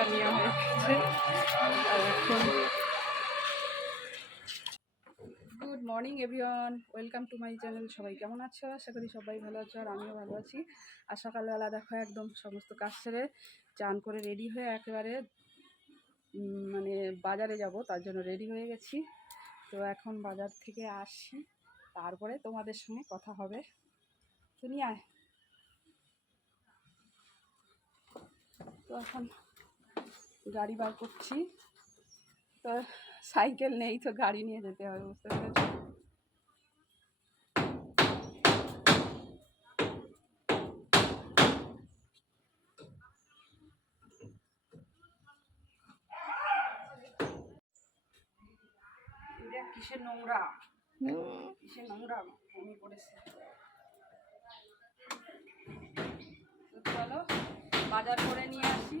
ব্রেকটা নেওয়া হয়েছে। আর এখন good morning everyone, welcome to my channel. সবাই কেমন আছো? আশা করি সবাই ভালো আছো, আর আমিও ভালো আছি। আর সকালবেলা দেখো একদম সমস্ত কাজ সেরে চান করে রেডি হয়ে একেবারে মানে বাজারে যাব, তার জন্য রেডি হয়ে গেছি। তো এখন বাজার থেকে আসি, তারপরে তোমাদের সঙ্গে কথা হবে। শুনি আয়। তো এখন গাড়ি বার করছি, তো সাইকেল নেই, তো গাড়ি নিয়ে যেতে হবে, বুঝতে পেরেছো? কিসের নোংরা, কিসের নোংরা বমি করেছে। চলো বাজার করে নিয়ে আসি।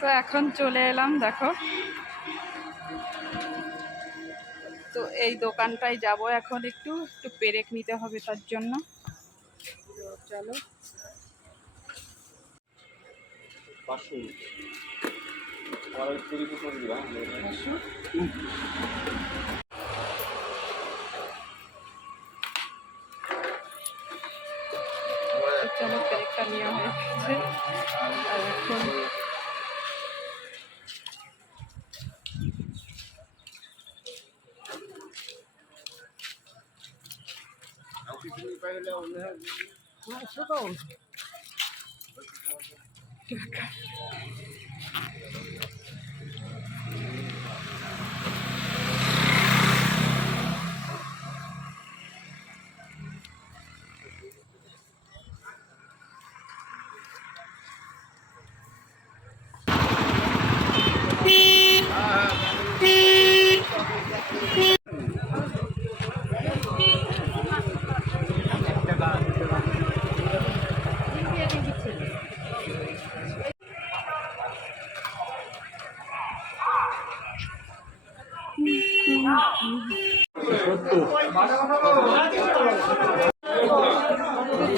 তো এখন চলে এলাম, দেখো তো এই দোকানটায় যাব এখন, একটু পেরেক নিতে হবে তার জন্য। চলো চলো পেরেকটা নেওয়া হয়েছে। আর এখন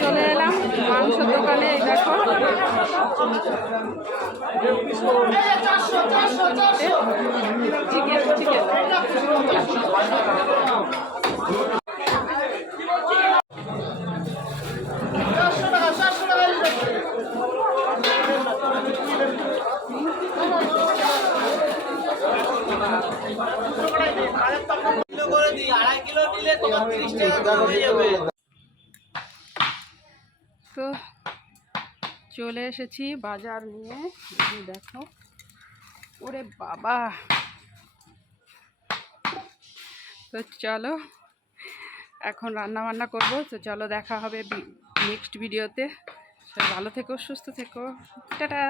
চলে এলাম মাংস দোকানে। দেখো চিকেন চিকেন তো চলে এসেছি বাজার নিয়ে। দেখো ওরে বাবা। তো চলো এখন রান্না বান্না করবো। তো চলো দেখা হবে নেক্সট ভিডিওতে। ভালো থেকো, সুস্থ থেকো, টাটা।